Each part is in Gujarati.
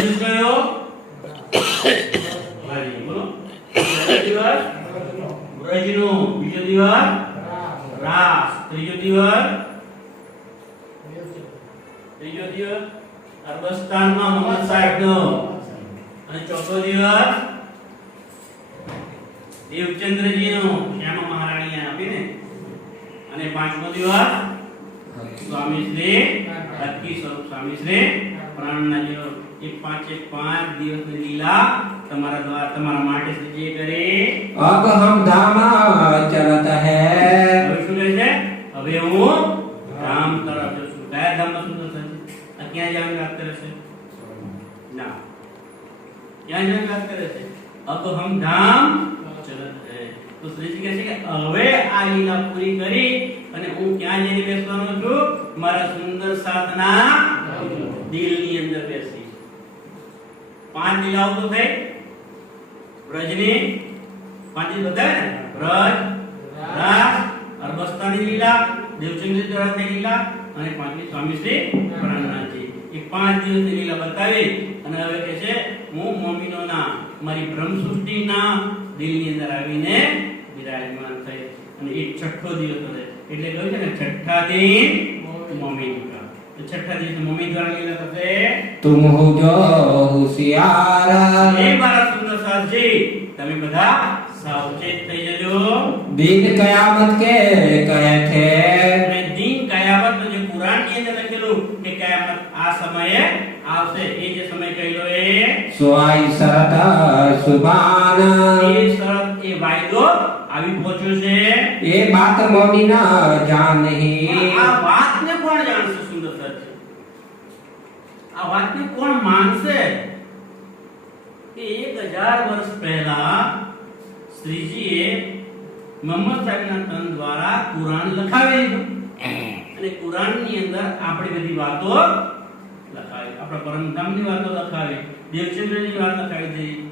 દિવસ કયો? ભાઈ બોલો. દિવસ વ્રજનો, બીજો દિવસ રાસ, ત્રીજો દિવસ અરબસ્તાનમાં મોહમ્મદ સાહેબનો, અને ચોથો દિવસ દેવચંદ્રજીનો, શ્યામા મહારાણીએ આપીને, અને પાંચમો દિવસ સ્વામી શ્રી હરકી સ્વરૂપ સ્વામી શ્રી પ્રાણનાથજીનો. એક પાંચ દિવસની લીલા તમારા દ્વારા તમારા માટે શ્રીજી કરે. अब हम धाम चलत है. હવે શું કહે છે? હવે હું ધામ તરફ જઉં છું. કયા ધામમાં શું થશે? આ ક્યાં જવાની વાત કરે છે? ના, ક્યાં જવાની વાત કરે છે? अब हम धाम चलत है. તો શ્રીજી કહે છે કે હવે આ લીલા પૂરી કરી અને હું ક્યાં જઈને બેસવાનો છું? મારા સુંદર સાધના દિલની અંદર બેસી. પાંચ લીલાઓ તો થઈ. વ્રજની પાંચ બતાવે ને, વ્રજ, રાસ, અરબસ્તાની લીલા, દેવચંદ્ર દ્વારાની લીલા, અને પાંચમી સ્વામી શ્રી પ્રાણનાથજી. એ 5 દિવસની લીલા બતાવી અને હવે કહે છે હું મોમીનોના, મારી બ્રહ્મ સૃષ્ટિના દિલની અંદર આવીને વિરાજમાન થઈ. અને એ છઠ્ઠો દિવસ હતો એટલે કહ્યું છે ને છઠ્ઠા દિન મોમીન. છઠ્ઠા દિવસે મોમીન દ્વારા લીલા થશે. तुम हो जो होशियार. એ મારા સુંદર સાધજી, તમે બધા સાવચેત થઈ જજો. दिन कयामत के कहे थे. અને દિન કયામત નો જે કુરાન ની અંદર લખેલું કે કયામત આ સમયે આવશે, એ જે સમય કહેલો એ सोई शरत सुबान. એ શરત, એ વાયદો આવી પહોંચ્યો છે. ये बात मोमिना जान नहीं. આ વાતને કોણ જાણશે? સુંદર સાધજી, આ વાતને કોણ માનશે કે 1000 વર્ષ પહેલા શ્રીજીએ મોહમ્મદ સાહેબના તન દ્વારા કુરાન લખાવી દીધું. અને કુરાનની અંદર આપણી બધી વાતો લખાવી, આપણા પરમધામની વાતો લખાવી, દેવચંદ્રની વાત લખાવી દીધી,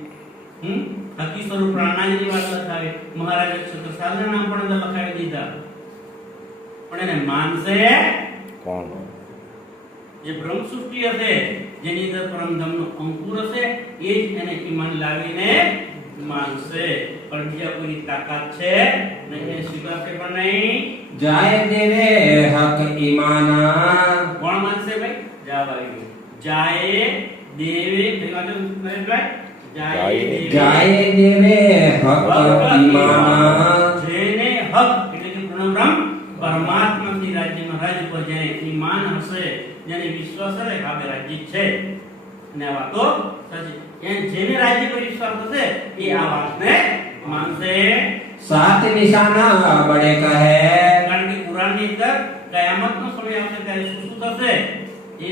હકી સ્વરૂપ પ્રાણનાથજીની વાત લખાવી, મહારાજ છત્રસાલના નામ પણ અંદર લખાવી દીધા. પણ એને માનશે કોણ? જે બ્રહ્મ સૃષ્ટિ હશે, જેની અંદર પરમધામનો અંકુર હશે, એ જ એને ઈમાન લાવીને માનશે. પણ બીજા કોઈની તાકાત છે નહીં, એને સ્વીકારશે પણ નહીં. जाय देवे हक ईमाना. કોણ માનશે ભાઈ? જવાબ આવી ગયો. જાય દેવે, ભેગા તો નરેશભાઈ, જાય जाय देवे हक ईमाना. જેને હક એટલે કે પૂર્ણ બ્રહ્મ પરમાત્માની રાજ્યમાં રાજ્ય પર જેને ઈમાન હશે, જેને વિશ્વાસ હશે કે આ રાજ્ય છે અને આ વાતો સાચી, જેને રાજ્ય પર વિશ્વાસ હશે એ આ વાતને માનશે. सात निशाना बड़े कहे. કારણ કે કુરાનની અંદર કયામતનો સમય આવશે ત્યારે શું શું થશે એ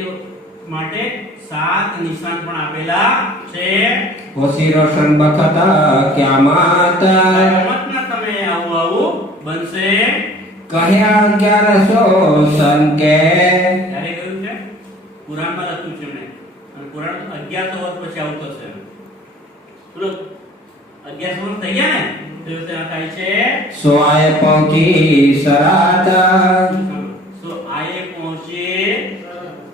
માટે 7 નિશાન પણ આપેલા છે. होशी रोशन बखत क्यामत. કયામતના સમયે આવું આવું બનશે. कहे 1100 सन के. ત્યારે કહ્યું છે કુરાનમાં લખ્યું છે એમણે, અને કુરાન 1100 વર્ષ પછી આવું થશે. બોલો 1100 વર્ષ થઈ ગયા ને, તો એ વખતે આ થાય છે सो आए पहुंची सरात. સો આયે પહોંચે.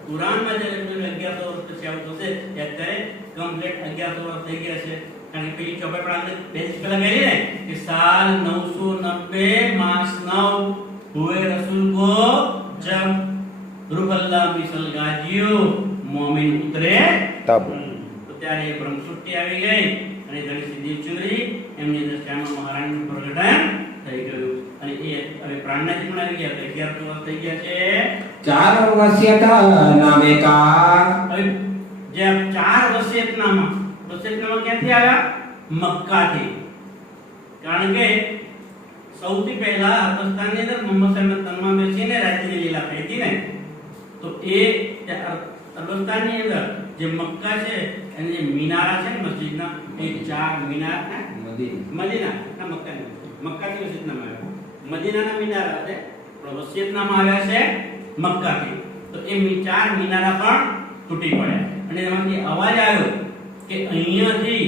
કુરાનમાં જે લખ્યું 1100 વર્ષ પછી આવું થશે, એ અત્યારે કમ્પ્લીટ 1100 વર્ષ થઈ ગયા છે. કારણ કે પેલી ચોપડી પર આપણે બેસિસ પહેલા ગઈ ને કે સાલ 990 માસ 9 हुए रसूल को जब रूह अल्लाह मिसल गाजियो मोमिन उतरे તબ તો ત્યારે એ બ્રહ્મસૃષ્ટિ આવી ગઈ અને ધણી દીપચંદ્રી એમની અંદર શ્યામા મહારાણીનું પ્રગટન થઈ ગયું અને એ હવે પ્રાણનાજી પણ આવી ગયા. 11 વર્ષ થઈ ગયા છે. 4 વસ્યતા નામે કા હવે જે 4 વસિયતનામા ક્યાંથી આવ્યા? મક્કાથી. કારણ કે સૌથી પહેલા અરબસ્તાનની અંદર મોહમ્મદ સાહેબ તનમાં બેસીને રાજ્યની લીલા થઈ હતી ને, તો એ અરબસ્તાનની અંદર જે મક્કા છે એની જે મિનારા છે ને મસ્જિદના, એ 4 મિનાર મદીના ના મક્કાથી મસ્જિદનામાં આવ્યા. મદીનાના મિનારા છે પણ વસિયતનામાં આવ્યા છે મક્કાથી. તો એ 4 મિનારા પણ તૂટી પડ્યા અને એમાંથી અવાજ આવ્યો કે અહીંયાથી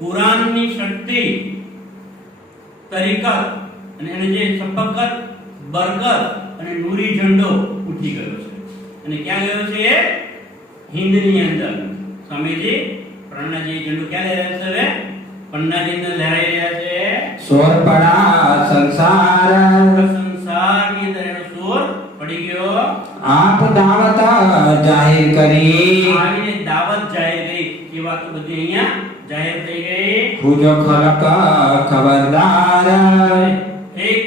કુરાનની શક્તિ, તરીકત અને એને જે શફકત, બરકત અને નૂરી ઝંડો ઉઠી ગયો છે. અને ક્યાં ગયો છે? હિન્દની અંદર. સ્વામીજી પ્રાણનાજી ઝંડો ક્યાં લહેરાય છે? હવે પન્નાની અંદર લહેરાઈ રહ્યા છે. સોર પડા સંસાર સંસારની અંદર એનો સોર પડી ગયો. આપ દાવત જાહેર કરી આવીને દાવત જાહેર કરી. એ વાત બધી અહીંયા જાહેર થઈ ગઈ. હુજો ખલક ખબરદાર એક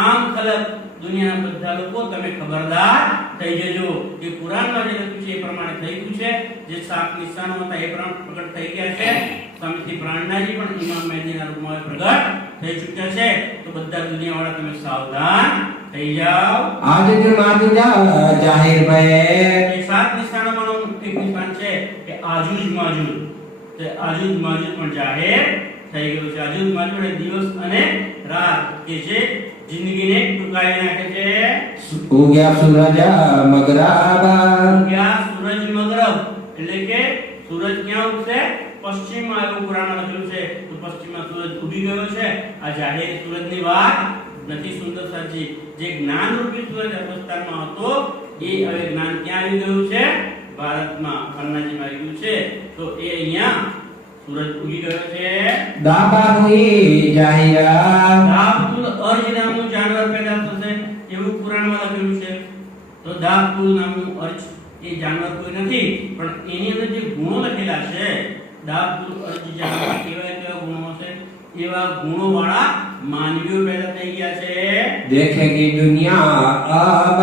આમ ખલક દુનિયાના બધા લોકો તમે ખબરદાર થઈ જજો કે કુરાનમાં જે લખ્યું છે એ પ્રમાણે થઈ ગયું છે. જે સાત નિશાનો હતા એ પ્રમાણે પ્રગટ થઈ ગયા છે. સ્વામીજી પ્રાણનાજી પણ ઇમામ મહેદીના રૂપમાં પ્રગટ થઈ ચૂક્યા છે. તો બધા દુનિયાવાળા તમે સાવધાન થઈ જાઓ. આજ જો માજુજા જાહેર ભય એ સાત નિશાનોમાંનું એક નિશાન છે કે આજુજ માજુજ. તે આજુજ માજુજ પણ જાહેર થઈ ગયું છે. આજુજ માજુજ એ દિવસ અને રાત કે જે જિંદગીને ટૂંકાવી નાખે છે. ઉગ્યા સૂરજ મગરાબ ઉગ્યા સૂરજ મગરબ એટલે કે સૂરજ ક્યાં ઉગશે? પશ્ચિમમાં. એવું કુરાનમાં લખ્યું છે. તો પશ્ચિમમાં સૂરજ ઉગી ગયો છે. આ જાહેર સૂરજની વાત નથી સુંદર સાજી. જે જ્ઞાન રૂપી સૂરજ અવસ્થામાં હતો એ હવે જ્ઞાન ક્યાં આવી ગયું છે? ભારતમાં પન્નાજીમાં આવી ગયું છે. તો એ અહીંયા સૂરજ ઉગી ગયો છે. દાબા હુઈ જાહિરા દાબતુલ અર્જ નામનું જાનવર પેદા થશે એવું કુરાનમાં લખેલું છે. તો દાબતુલ નામનું અર્જ એ જાનવર કોઈ નથી, પણ એની અંદર જે ગુણો લખેલા છે દાબતુલ અર્જ જાનવર કેવા ગુણો છે? એવા ગુણો વાળા માનવીઓ પેદા થઈ ગયા છે. દેખેગી દુનિયા અબ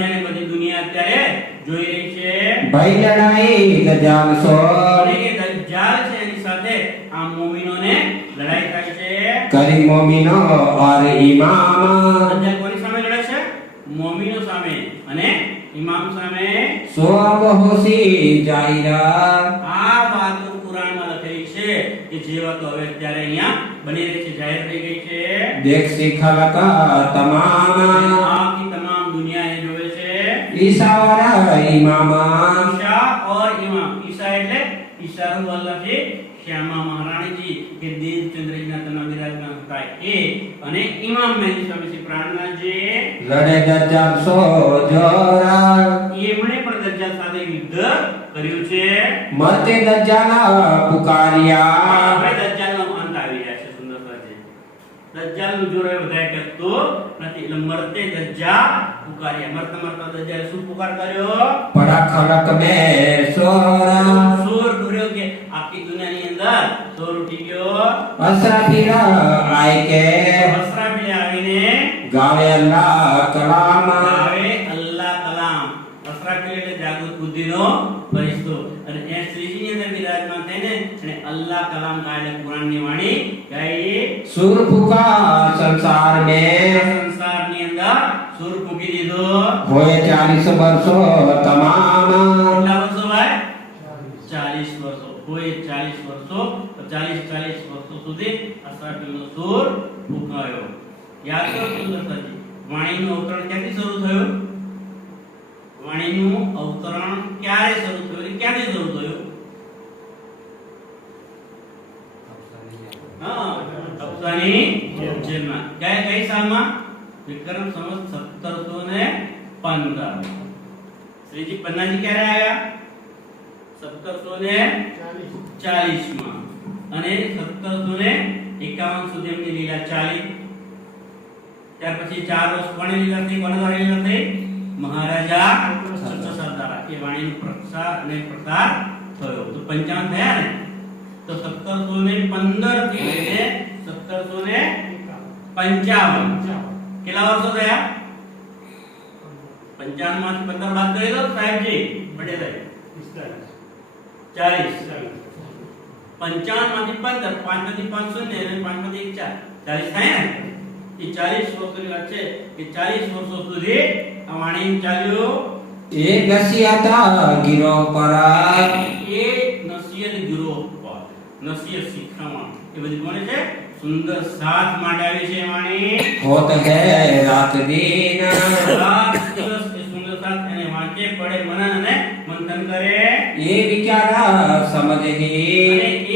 જેને બધી દુનિયા અત્યારે જોઈ રહી છે. ભય લડાઈ દજાલ સો અને એ દજ્જાલ છે એની સાથે આ મુમિનોને લડાઈ થાય છે. કરી મોમિનો ઓર ઇમામ દજ્જાલ કોની સામે લડે છે? મુમિનો સામે અને ઇમામ સામે. સો અબ હોસી જાહિરા આ વાતો કુરાનમાં લખેલી છે કે જે વાતો હવે અત્યારે અહીંયા બની રહી છે, જાહેર થઈ ગઈ છે. દેખ શિખલક તમામ આખી તમામ દુનિયા એ જોવે છે. ઈશારા ઇમામ ईशा और इमाम. ईशा એટલે ઈશારો અલ્લાહ છે. શ્યામા મહારાણીજી કે દેવચંદ્રજીના તનમાં વિરાજમાન હતા એ અને ઇમામ મહેદી સ્વામી પ્રાણનાજી લડે દજાલ સો જોરા એમણે પણ દજ્જાલ સાથે યુદ્ધ કર્યું છે. મરતે દજાલ પુકારિયા હવે દજ્જાલનો અંત આવી રહ્યા છે. સુંદર છે. દજ્જાલનું જોર એ બધાય કરતો નથી. એટલે મરતે દજ્જાલ પુકારિયા. મરતા મરતા દજ્જાલે શું પુકાર કર્યો? પડા ખલક મે સોરા સોર કર્યો કે આખી દુનિયાની અંદર સોર ઉઠી ગયો. અસરાફીરા આય કે અસરાફીલ આવીને ગાવે અલ્લાહ કલામ આવે અલ્લાહ કલામ. અસરાફીલ એટલે જાગૃત બુદ્ધિનો ફરિશ્તો. અને એ શ્રીજીની અંદર વિરાજમાન થઈને અને અલ્લાહ કલામ ગાય કુરાનની વાણી ગાઈ. સુર ફૂકા સંસાર મે સંસારની અંદર સુર ફૂંકી દીધો. હોય 40 વર્ષો તમામ કેટલા વર્ષો ભાઈ? 40 વર્ષો. હોય 40 વર્ષો. 40 વર્ષો સુધી અસરાફીલનો સુર ફૂંકાયો. યાદ કરો સુંદર સાજી. વાણીનું અવતરણ ક્યાંથી શરૂ થયું? વાણીનું અવતરણ ક્યારે શરૂ થયું? ક્યાંથી શરૂ થયું? હા, અફસાની જેલમાં. કઈ સાલમાં? વિક્રમ સંવત 1715. શ્રીજી પન્નાજી ક્યારે આવ્યા? 1740 માં. અને 1751 સુધી એમની લીલા ચાલી. ત્યાર પછી 4 વર્ષ કોણે લીલા થઈ? કોને દ્વારા લીલા થઈ? મહારાજા સરદાર. એ વાણીનો પ્રસાર અને પ્રસાર થયો તો 55 થયા ને તો 1715 થી લઈને 1755 કેટલા વર્ષો થયા 55 માંથી 15 બાદ કરી દો સાહેબજી પટેલભાઈ 40 55 માંથી 15 5 માંથી 500 ને 5 માંથી 1 4 40 થાય ને એ 40 વર્ષોની વાત છે કે 40 વર્ષો સુધી આ વાણી ચાલ્યું એક નસીહતા ગિરો પર એ નસીહત ગિરો પર નસીહત શીખવામાં એ બધી કોને છે સુંદર સાથ માટે આવી છે વાણી હોત હે રાત દિન રાત દિવસ એ સુંદર સાથ એને વાંચે પડે મનન અને મંથન કરે એ વિચારા સમજે અને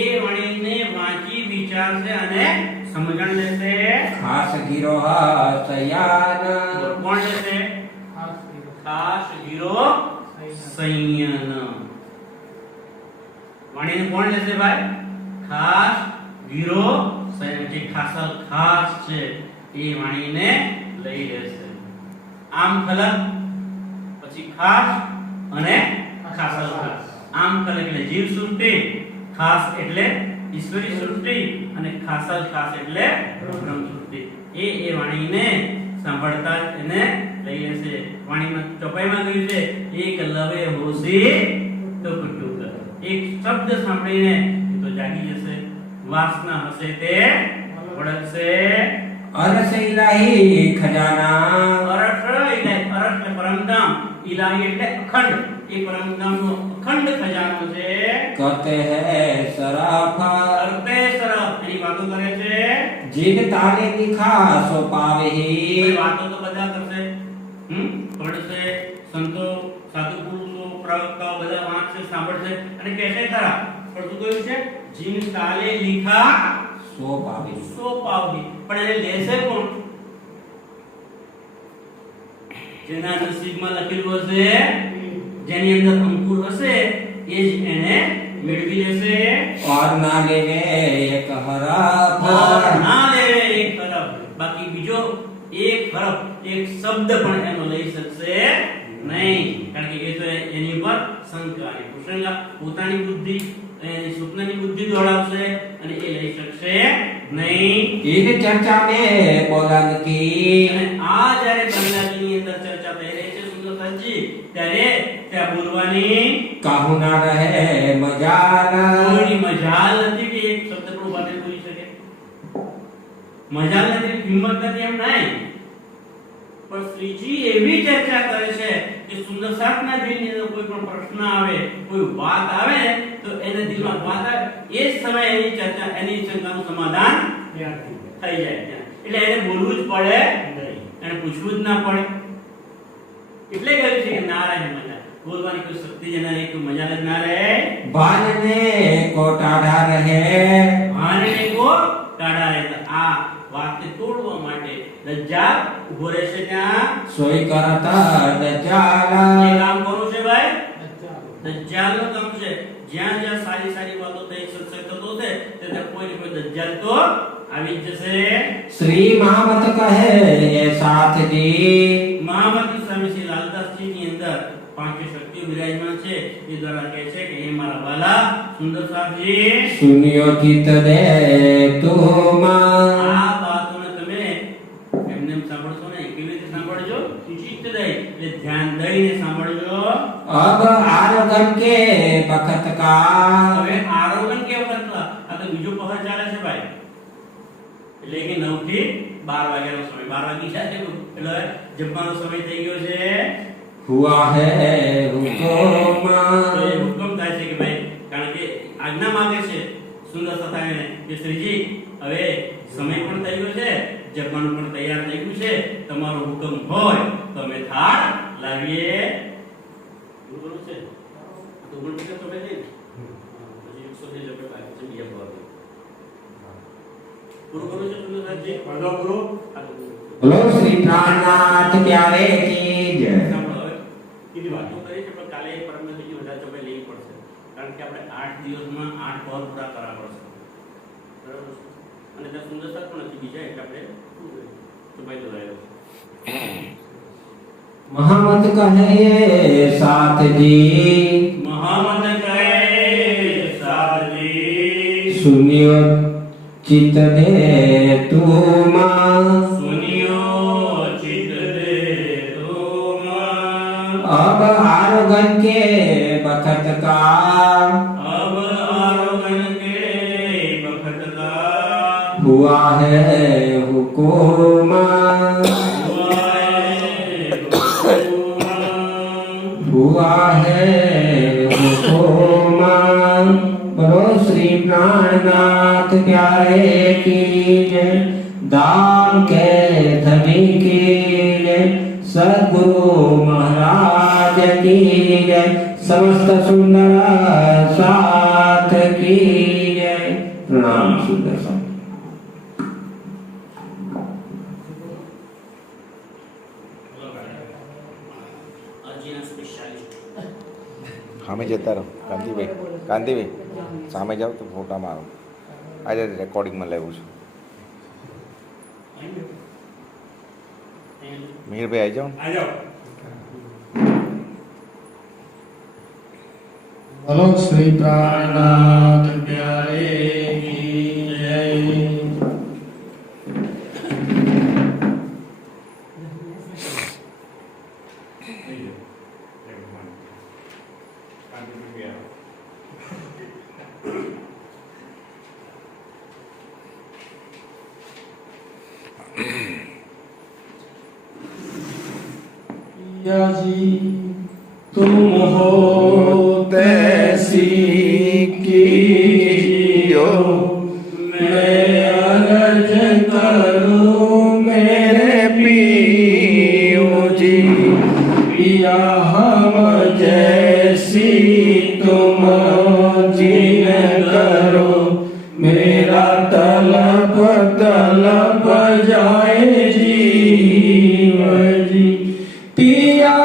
એ વાણીને વાંચી વિચારશે અને સમજણ લેશે ખાસ ગિરો સયાન કોણ લેશે ખાસ ગીરો સંયન વાણીને કોણ લેશે ભાઈ ખાસ ગીરો સંયન જે ખાસ છે એ વાણીને લઈ લેશે આમ ખલક પછી ખાસ અને ખાસલ ખાસ આમ ખલક એટલે જીવ સૃષ્ટિ ખાસ એટલે ઈશ્વરી સૃષ્ટિ અને ખાસલ ખાસ એટલે બ્રહ્મ સૃષ્ટિ એ વાણીને સાંભળતા જ એને લઈ લેશે વાણીમાં ચોપાઈમાં કહ્યું છે એક લવે હોસી તો કટુક એક શબ્દ સાંભળીને તો જાગી જશે વાસના હશે તે વળગશે અરસ ઇલાહી ખજાના અરસ એટલે પરમધામ ઇલાહી એટલે અખંડ એ પરમધામનો અખંડ ખજાનો છે કરતે હે સરાફા કરતે સરફ એની વાતો કરે છે જીન તાલે લિખા સો પાવેહી વાતો તો બધા કરશે પડશે સંતો સાધુ પુરુષો પ્રવક્તાઓ બધા વાંચશે સાંભળશે અને કહેશે ખરા પણ શું કહ્યું છે જીન તાલે લિખા સો પાવેહી સો પાવહી પણ એને લેશે કોણ જેના નસીબમાં લખેલું હશે જેની અંદર અંકુર હશે એ જ એને મેળવી લેશે और ना लेवे एक हरफ और ના લેવે એક હરફ બાકી બીજો એક હરફ એક શબ્દ પણ એનો લઈ શકશે નહીં કારણ કે એ તો એની ઉપર શંકા અને કુશંકા પોતાની બુદ્ધિ એની સ્વપ્નની બુદ્ધિ દોડાવશે અને એ લઈ શકશે નહીં इन चर्चा में बोलन की અને આ જ્યારે બંગાળીની અંદર ચર્ચા થઈ રહી છે સુંદરજી ત્યારે ત્યાં બોલવાની कहू ना रहे मजाल કોઈની મજાલ નથી કે એક શબ્દ પણ વાતે બોલી શકે મજાલ નથી હિંમત નથી એમ નહીં પણ શ્રીજી એવી ચર્ચા કરે છે કે સુંદર સાતના દિલની અંદર કોઈ પણ પ્રશ્ન આવે કોઈ વાત આવે ને તો એને દિલમાં વાત આવે એ જ સમયે એની ચર્ચા એની શંકાનું સમાધાન થઈ જાય એટલે એને બોલવું જ પડે નહીં એને પૂછવું જ ના પડે એટલે કહ્યું છે કે નારાયણ મજા બોલવાની કોઈ શક્તિ જ ના રહે કોઈ મજા જ ના રહે बानने को टाढ़ा रहे ભાનને કો ટાળા રહે આ વાતને તોડવા માટે દજ્જાલ ઉભો રહેશે ત્યાં सोई करता એ दजाल કામ કરવું છે ભાઈ દજ્જાલનું કામ છે જ્યાં જ્યાં સારી સારી વાતો થઈ સત્સંગ થતો છે ત્યાં કોઈ ને કોઈ દજ્જાલ તો આવી જ જશે श्री महामत कहे ये साथ जी મહામતી સ્વામી શ્રી લાલદાસજી ની અંદર પાંચે શક્તિઓ વિરાજમાન છે એ દ્વારા કહે છે કે હે મારા વાલા સુંદર સાહેબજી सुनियो चित दे तुम આ વાતોને તમે એમને સાંભળશો ને કેવી રીતે સાંભળજો ચિત્ત દઈ એટલે ધ્યાન દઈને સાંભળજો अब आरोगन के बखत का હવે આરોગન કે વખત આ તો બીજો પહર ચાલે છે ભાઈ એટલે કે 9 થી 12 વાગ્યાનો સમય 12 વાગી જાય એટલે જમવાનો સમય થઈ ગયો છે हुआ है તો हुकुम એ હુકમ થાય છે કે ભાઈ કારણ કે આજ્ઞા માંગે છે સુંદર સતાને કે શ્રીજી હવે સમય પણ થઈ ગયો છે જમવાનું પણ તૈયાર થઈ ગયું છે તમારો હુકમ હોય તો અમે થાળ લાવીએ પૂરું છે તો બોલ કે તો ભાઈ પછી 100 જે બાકી છે બીજા પર પૂરું કરું છે સુંદર સાહેબજી પડદો પૂરો बोलो श्री प्राणनाथ प्यारे की जय કીધી વાતો કરી છે પણ કાલે પરમને બીજી વધારે ચોપાઈ લેવી પડશે કારણ કે આપણે 8 દિવસમાં 8 પહોર પૂરા કરવા પડશે બરાબર અને ત્યાં સુંદરતા પણ નથી બીજા એટલે આપણે ચોપાઈ તો લાવ્યો महामत कहे ये साथ जी મહામંત્ર કહે सुनियो चित दे तुमा सुनियो चित दे तुमा अब आरोगन के बखत का अब आरोगन के बखत का हुआ है हुकुमा हुआ है हुकुमा। बोलो श्री प्राणनाथ प्यारे की जय, दाम के धनी की जय, सद्गुरु महाराज की जय, समस्त सुंदर साथ की जय। प्रणाम सुंदर साथ। સામે જતા રહો કાંતિભાઈ સામે જાઓ તો ફોટામાં આવો આજે રેકોર્ડિંગમાં લેવું છું મિહિરભાઈ આવી જાઓ आ जाओ बोलो श्री प्राणनाथ प्यारे की जय। पिया जी तुम हो तैसी कीजियो, मैं अर्ज करूं मेरे पियो जी। पिया हम जैसी तुम जीन करो, मेरा तलब तलब जाए जीव जी। पिया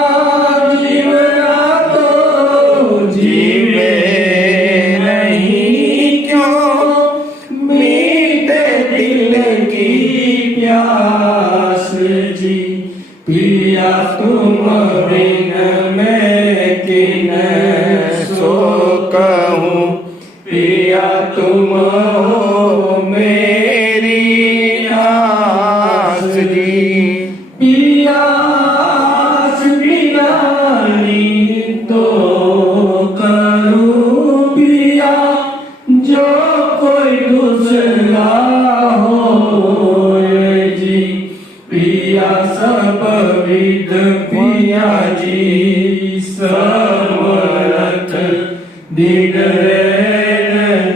जीवना तो जीवे नहीं क्यों, मीठे दिल की प्यास जी। पिया तुम बिन मैं किन सो कहूँ, पिया तुम हो मेरी आस जी। पिया आस बिना तो करूं पिया, जो कोई दूसरा हो जी। पिया सब विद पिया जी, समरथ दिन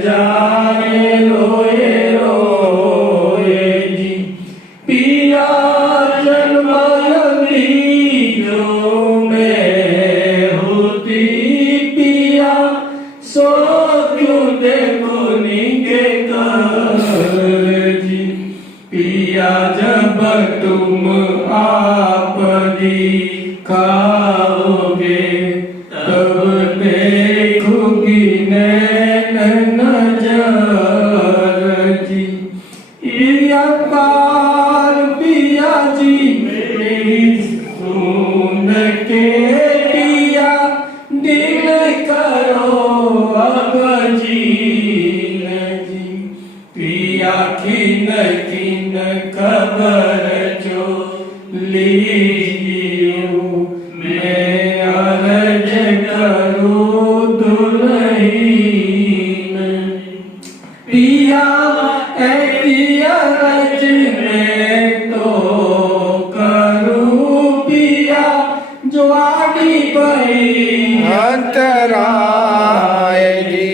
जाने रोए रोए जी। पिया जन्मायनी जो मैं होती, पिया सो क्यों देखो निके कर जी। पिया जब तुम आप दिखाओगे, तब देखोगी नैन नजर जी। पिया पार पिया जी मेरी सुन के, पिया दिल करो अब जीन जी। पिया किन किन खबर जो लीजियो, मैं अर्ज करूं दुल्हीन। पिया ऐसी अर्ज में तो करूं पिया, जो आड़ी पई अंतराय जी।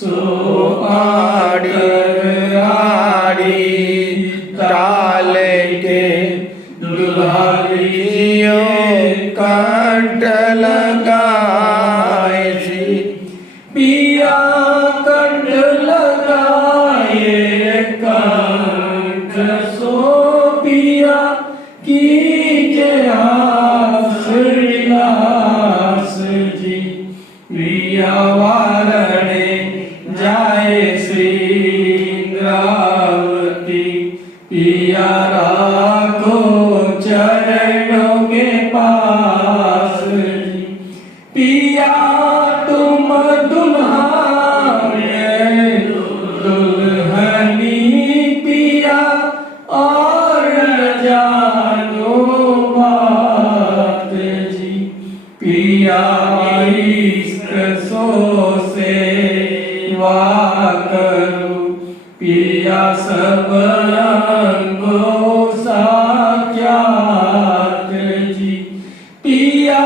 सो आड़ी आड़ी टाल के दुल्हनियों कंठ लगाए जी। पिया कंठ लगाए कंठ, सो पिया कीजे आस विलास जी। पिया वारणे जाए श्रृंगावती, पिया राखो चरणों के पास जी। पिया तुम दुल्हा में सब अंगो साख्यात जी। पिया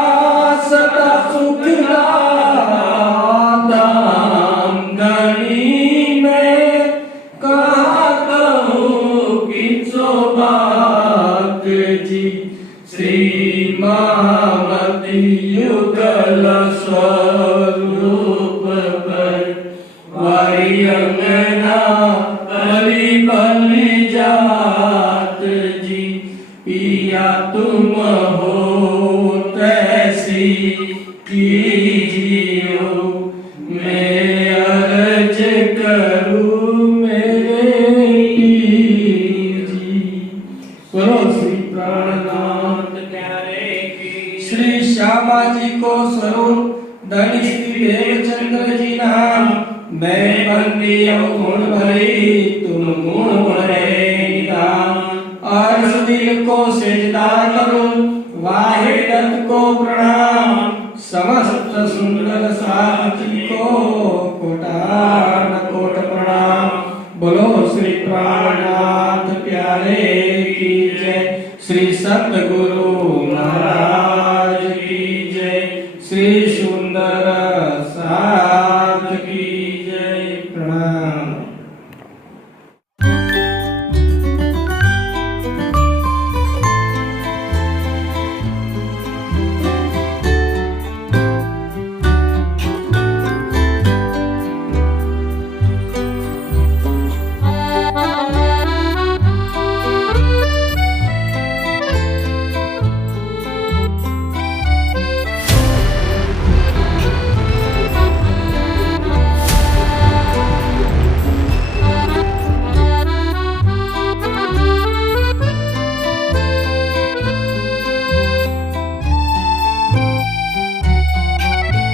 सदा सुख दाम धनी में कहा कहूँ किसो बात जी। श्री महामती युगल स्वरूप पर वारी अंगना बलि बलि जात जी। पिया तुम हो तैसी कीजियो मैं अर्ज करूं मेरे जी। बोलो श्री प्राणनाथ प्यारे की। श्री श्यामा जी को स्वरूप धनी श्री देवचंद्र जी नाम। मैं बंदी गुण भरी तुम गुण भरे निदान। अर्ज दिल को सिजदा करूं वाहे दत्त को प्रणाम। समस्त सुंदर साथी को कोटान कोट प्रणाम। बोलो श्री प्राणनाथ प्यारे की जय। श्री सतगुरु महाराज की जय। श्री सुंदर